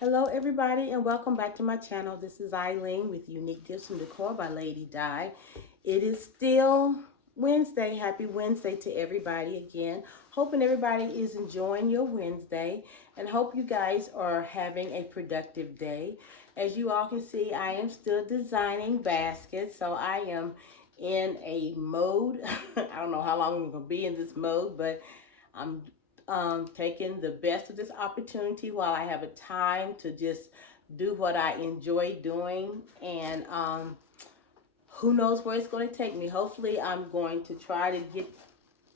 Hello everybody and welcome back to my channel. This is Eileen with Unique Gifts and Decor by Lady Di. It is still Wednesday. Happy Wednesday to everybody again. Hoping everybody is enjoying your Wednesday and hope you guys are having a productive day. As you all can see, I am still designing baskets, so I am in a mode. I don't know how long I'm going to be in this mode, but I'm taking the best of this opportunity while I have a time to just do what I enjoy doing. And who knows where it's going to take me. Hopefully, I'm going to try to get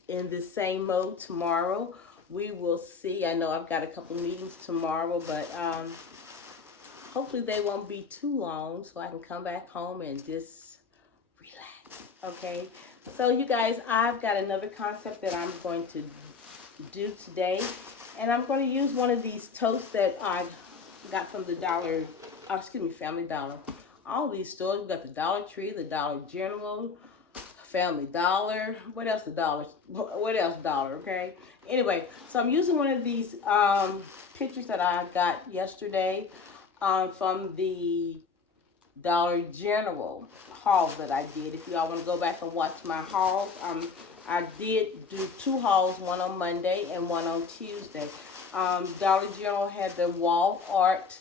in the same mode tomorrow. We will see. I know I've got a couple meetings tomorrow, but hopefully they won't be too long so I can come back home and just relax. Okay. So you guys, I've got another concept that I'm going to do today, and I'm going to use one of these totes that I got from the Family Dollar. All these stores, we got the Dollar Tree, the Dollar General, Family Dollar. What else? Dollar? Okay. Anyway, so I'm using one of these pictures that I got yesterday from the Dollar General haul that I did. If y'all want to go back and watch my hauls, I did do two hauls, one on Monday and one on Tuesday. Dollar General had the wall art.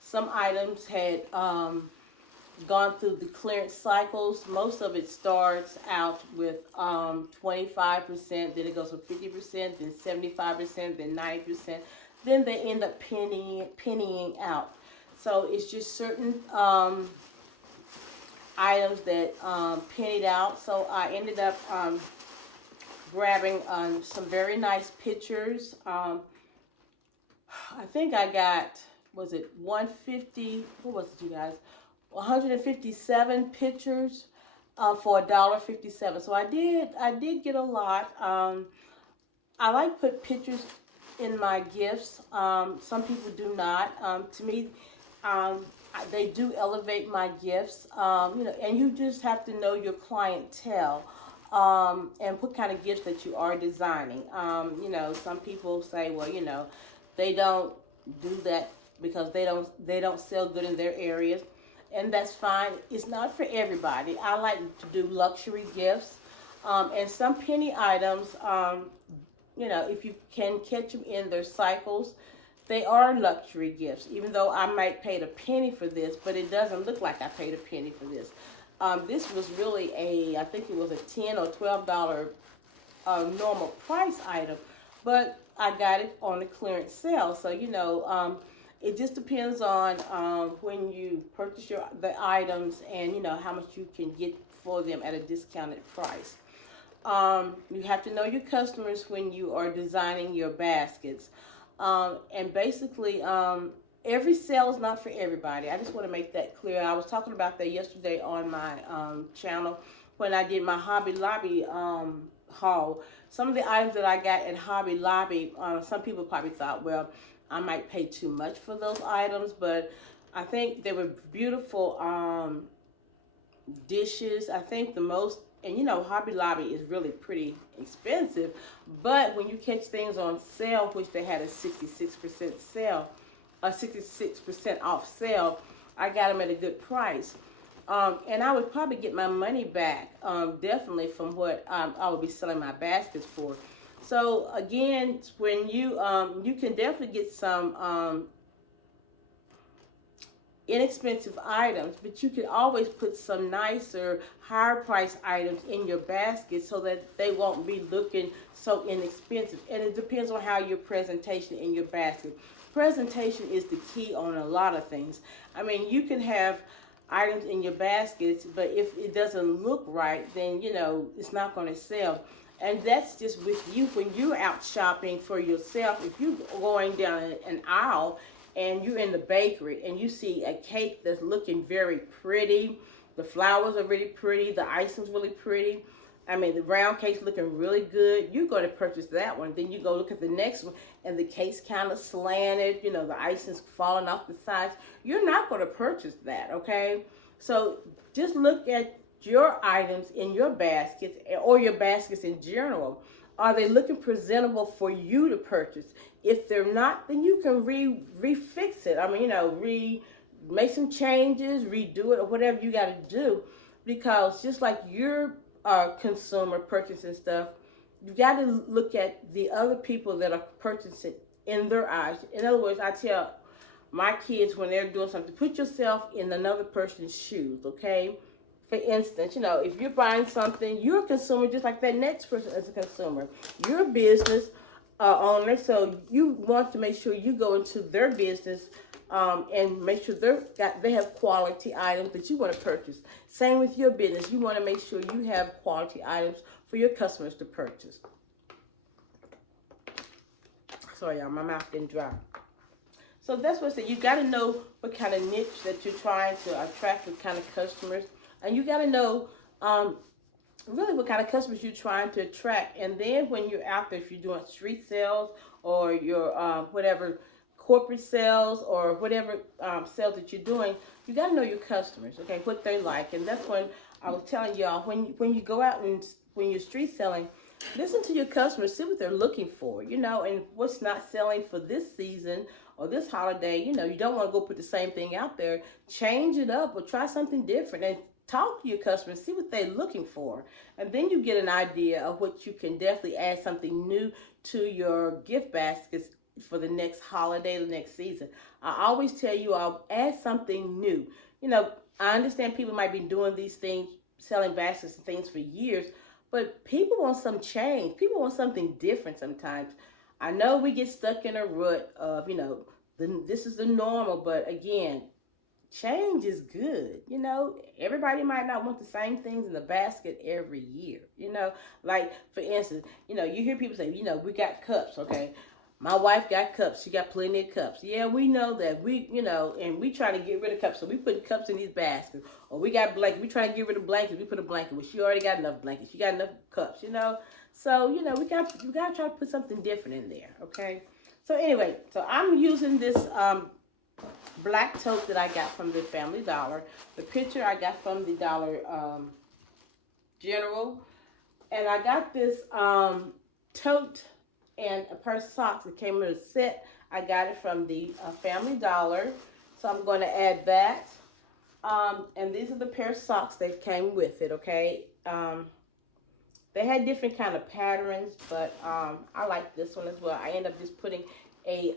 Some items had gone through the clearance cycles. Most of it starts out with 25%, then it goes to 50%, then 75%, then 90%. Then they end up pennying out. So it's just certain items that pennied out. So I ended up grabbing some very nice pictures. I think I got, was it 150? What was it, you guys? 157 pictures for $1.57. So I did get a lot. I like put pictures in my gifts. Some people do not. To me, they do elevate my gifts. And you just have to know your clientele. And what kind of gifts that you are designing. Some people say, well, they don't do that because they don't sell good in their areas, and that's fine. It's not for everybody. I like to do luxury gifts, and some penny items. If you can catch them in their cycles, they are luxury gifts. Even though I might pay a penny for this, but it doesn't look like I paid a penny for this. This was really I think it was a $10 or $12 normal price item, but I got it on a clearance sale. So it just depends on when you purchase the items and how much you can get for them at a discounted price. You have to know your customers when you are designing your baskets, and basically. Every sale is not for everybody. I just want to make that clear. I was talking about that yesterday on my channel when I did my Hobby Lobby haul. Some of the items that I got at Hobby Lobby, some people probably thought, well, I might pay too much for those items, but I think they were beautiful dishes. I think the most, and Hobby Lobby is really pretty expensive, but when you catch things on sale, which they had a 66% sale, a 66% off sale, I got them at a good price. And I would probably get my money back, definitely, from what I would be selling my baskets for. So again, when you can definitely get some inexpensive items, but you can always put some nicer, higher price items in your basket so that they won't be looking so inexpensive. And it depends on how your presentation in your basket. Presentation is the key on a lot of things. I mean, you can have items in your baskets, but if it doesn't look right, then it's not going to sell. And that's just with you when you're out shopping for yourself. If you're going down an aisle and you're in the bakery and you see a cake that's looking very pretty, the flowers are really pretty, the icing's really pretty, I mean, the round cake's looking really good, you're going to purchase that one. Then you go look at the next one, and the cake's kind of slanted, the icing's falling off the sides. You're not going to purchase that, okay? So just look at your items in your baskets or your baskets in general. Are they looking presentable for you to purchase? If they're not, then you can refix it. I mean, make some changes, redo it, or whatever you got to do. Because just like you're a consumer purchasing stuff, you got to look at the other people that are purchasing in their eyes. In other words, I tell my kids when they're doing something, put yourself in another person's shoes, okay? For instance, if you're buying something, you're a consumer just like that next person is a consumer. You're a business owner, so you want to make sure you go into their business and make sure they have quality items that you want to purchase. Same with your business. You want to make sure you have quality items for your customers to purchase. Sorry, y'all, my mouth getting dry. So that's what I said. You got to know what kind of niche that you're trying to attract, what kind of customers. And you got to know really what kind of customers you're trying to attract. And then when you're out there, if you're doing street sales or your whatever corporate sales or whatever sales that you're doing, you got to know your customers, okay, what they like. And that's when I was telling y'all, when you go out and when you're street selling, listen to your customers, see what they're looking for, and what's not selling for this season or this holiday. You don't want to go put the same thing out there. Change it up or try something different and talk to your customers, see what they're looking for. And then you get an idea of what you can definitely add something new to your gift baskets for the next holiday, the next season. I always tell you, I'll add something new. I understand people might be doing these things, selling baskets and things for years, but people want some change. People want something different sometimes. I know we get stuck in a rut of, this is the normal, but again, change is good. Everybody might not want the same things in the basket every year. Like for instance, you hear people say, we got cups, okay? My wife got cups. She got plenty of cups. Yeah, we know that. And we try to get rid of cups. So we put cups in these baskets. Or we got blankets. We try to get rid of blankets. We put a blanket. Well, she already got enough blankets. She got enough cups, So, we got to try to put something different in there, okay? So anyway, so I'm using this black tote that I got from the Family Dollar. The picture I got from the Dollar General. And I got this tote and a pair of socks that came in a set. I got it from the Family Dollar. So I'm going to add that. And these are the pair of socks that came with it, okay? They had different kind of patterns, but I like this one as well. I end up just putting a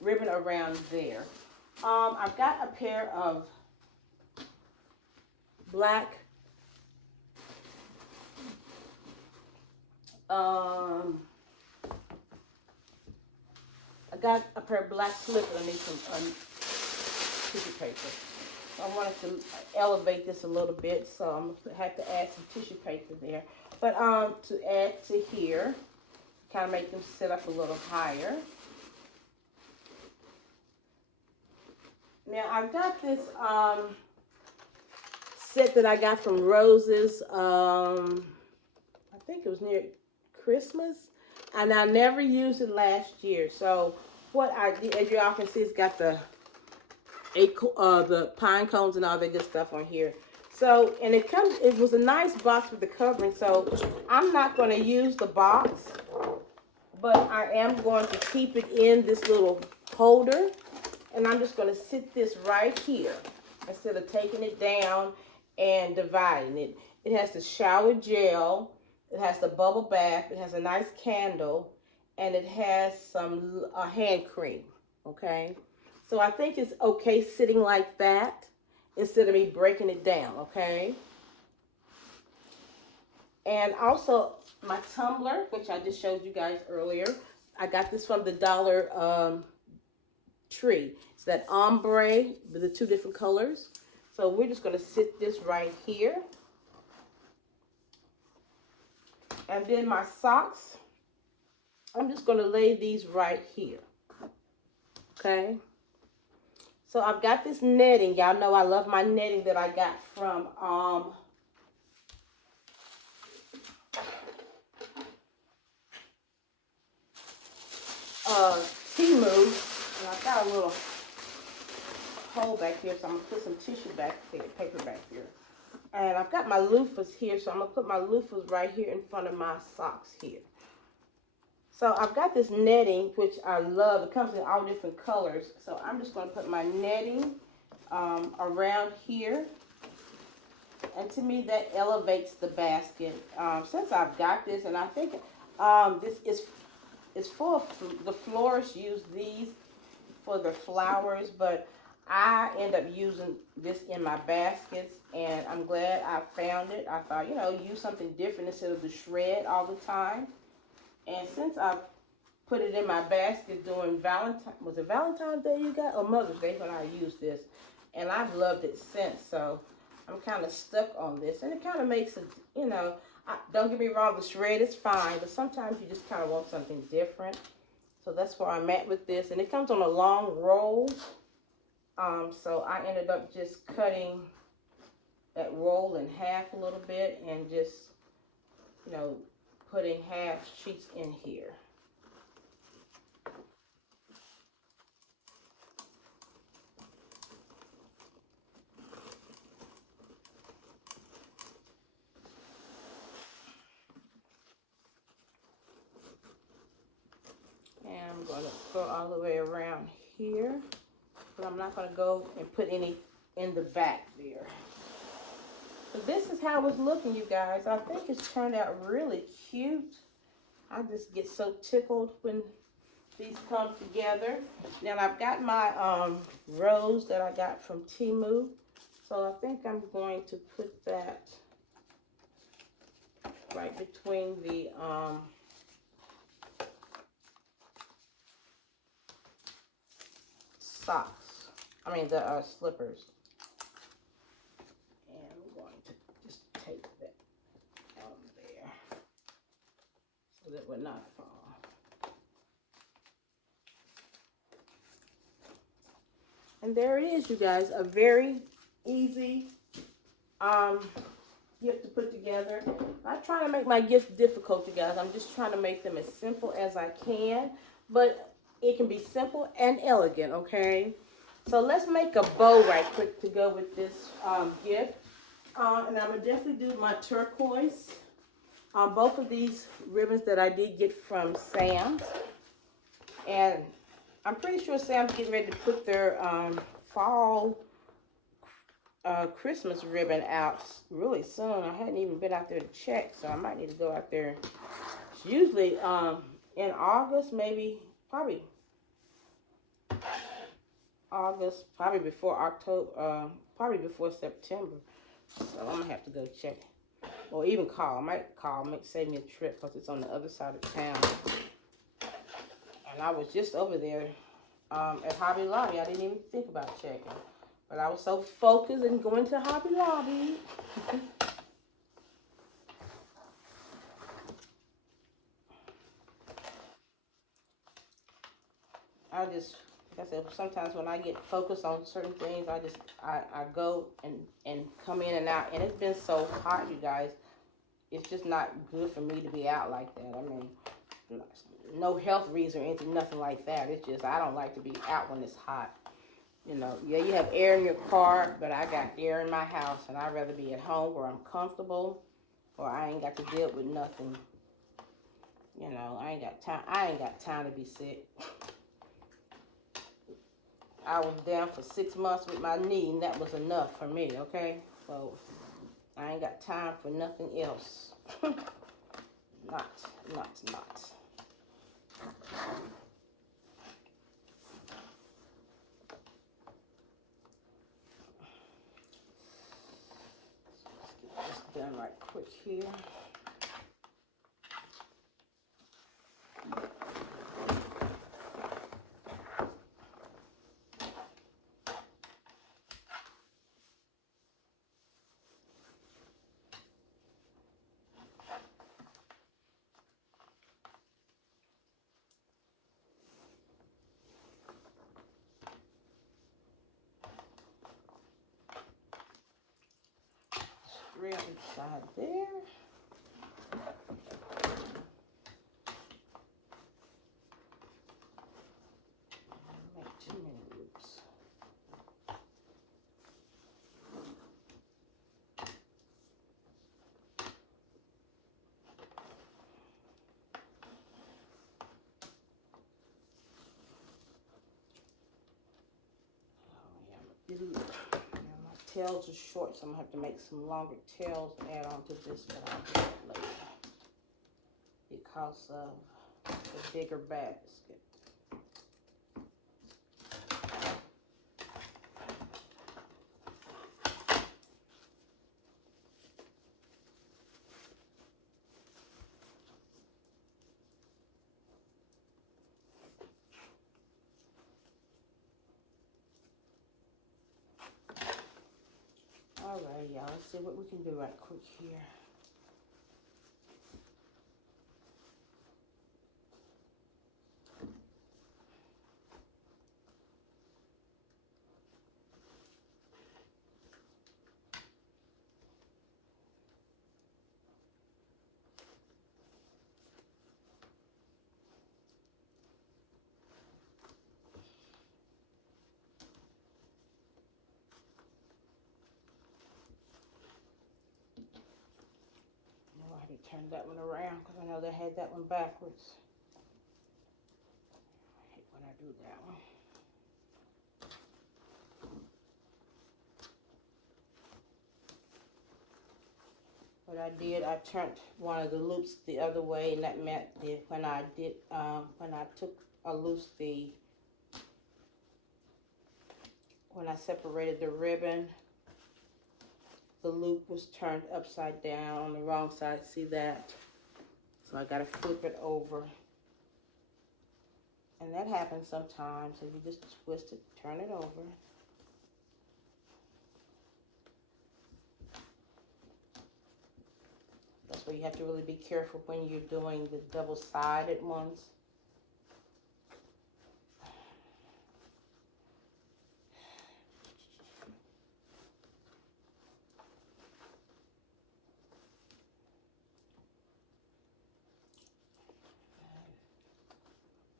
ribbon around there. I've got a pair of black I got a pair of black slippers. I need some tissue paper. So I wanted to elevate this a little bit, so I'm going to have to add some tissue paper there. But to add to here, kind of make them sit up a little higher. Now I've got this set that I got from Rose's. I think it was near Christmas, and I never used it last year. So what I did, as y'all can see, it's got the pine cones and all that good stuff on here. So, and it was a nice box with the covering. So I'm not going to use the box, but I am going to keep it in this little holder, and I'm just going to sit this right here instead of taking it down and dividing it. It has the shower gel. It has the bubble bath. It has a nice candle, and it has some hand cream, okay? So I think it's okay sitting like that instead of me breaking it down, okay? And also my tumbler, which I just showed you guys earlier. I got this from the Dollar Tree. It's that ombre with the two different colors. So we're just going to sit this right here. And then my socks, I'm just going to lay these right here, okay? So I've got this netting. Y'all know I love my netting that I got from Teal. And I've got a little hole back here, so I'm going to put some tissue back here, paper back here. And I've got my loofahs here, so I'm going to put my loofahs right here in front of my socks here. So I've got this netting, which I love. It comes in all different colors. So I'm just going to put my netting around here. And to me, that elevates the basket. Since I've got this, and I think this is for the florists use these for the flowers, but I end up using this in my baskets, and I'm glad I found it. I thought, use something different instead of the shred all the time. And since I've put it in my basket during Valentine's Day you got, or Mother's Day when I used this, and I've loved it since. So I'm kind of stuck on this, and it kind of makes it, don't get me wrong, the shred is fine, but sometimes you just kind of want something different. So that's where I'm at with this, and it comes on a long roll. So I ended up just cutting that roll in half a little bit, and just, putting half sheets in here. And I'm going to go all the way around here, but I'm not going to go and put any in the back there. So this is how it's looking, you guys. I think it's turned out really cute. I just get so tickled when these come together. Now I've got my rose that I got from Temu. So I think I'm going to put that right between the socks. I mean the slippers. And I'm going to just take that on there so that it will not fall. And there it is, you guys. A very easy gift to put together. I'm not trying to make my gift difficult, you guys. I'm just trying to make them as simple as I can. But it can be simple and elegant, okay? So let's make a bow right quick to go with this gift. And I'm going to definitely do my turquoise. Both of these ribbons that I did get from Sam's. And I'm pretty sure Sam's getting ready to put their fall Christmas ribbon out really soon. I hadn't even been out there to check, so I might need to go out there. It's usually in August, probably August, probably before October, probably before September. So I'm going to have to go check. Or even call. I might call, save me a trip because it's on the other side of town. And I was just over there at Hobby Lobby. I didn't even think about checking. But I was so focused in going to Hobby Lobby. Like I said, sometimes when I get focused on certain things, I go and come in and out. And it's been so hot, you guys. It's just not good for me to be out like that. I mean, no health reason or anything, nothing like that. It's just I don't like to be out when it's hot. Yeah, you have air in your car, but I got air in my house, and I'd rather be at home where I'm comfortable, or I ain't got to deal with nothing. I ain't got time. I ain't got time to be sick. I was down for 6 months with my knee, and that was enough for me. Okay, so I ain't got time for nothing else. not. Done right quick here. Three on each side there. Make too many loops. my tails are short, so I'm gonna have to make some longer tails and add on to this, but I'll do that later because of the bigger basket. Alright, y'all, let's see what we can do right quick here. I had to turn that one around because I know they had that one backwards. I hate when I do that one. What I did, I turned one of the loops the other way, and that meant that when I separated the ribbon, the loop was turned upside down on the wrong side. See that? So I gotta flip it over. And that happens sometimes, so you just twist it, turn it over. That's where you have to really be careful when you're doing the double-sided ones.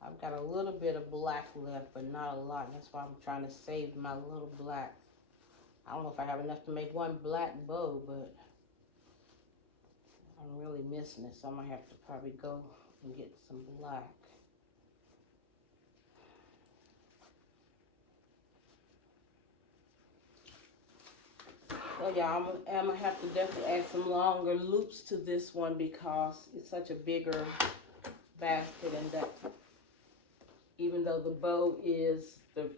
I've got a little bit of black left, but not a lot. That's why I'm trying to save my little black. I don't know if I have enough to make one black bow, but I'm really missing it, so I'm gonna have to probably go and get some black. So yeah, I'm gonna have to definitely add some longer loops to this one because it's such a bigger basket, and that even though the bow is the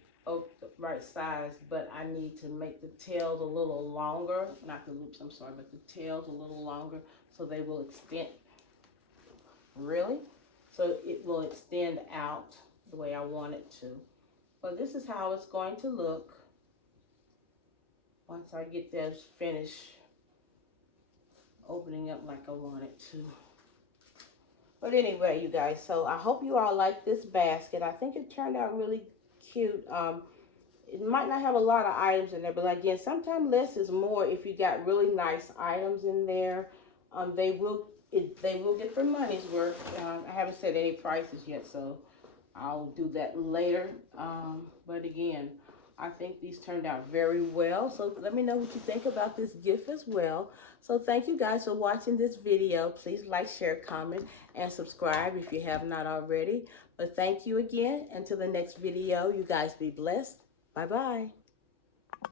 right size, but I need to make the tails a little longer, not the loops, I'm sorry, but the tails a little longer so they will extend, so it will extend out the way I want it to. But this is how it's going to look once I get this finished opening up like I want it to. But anyway, you guys, so I hope you all like this basket. I think it turned out really cute. It might not have a lot of items in there, but again, sometimes less is more if you got really nice items in there. They will get their money's worth. I haven't set any prices yet, so I'll do that later. But again, I think these turned out very well. So let me know what you think about this gift as well. So thank you guys for watching this video. Please like, share, comment, and subscribe if you have not already. But thank you again. Until the next video, you guys be blessed. Bye-bye.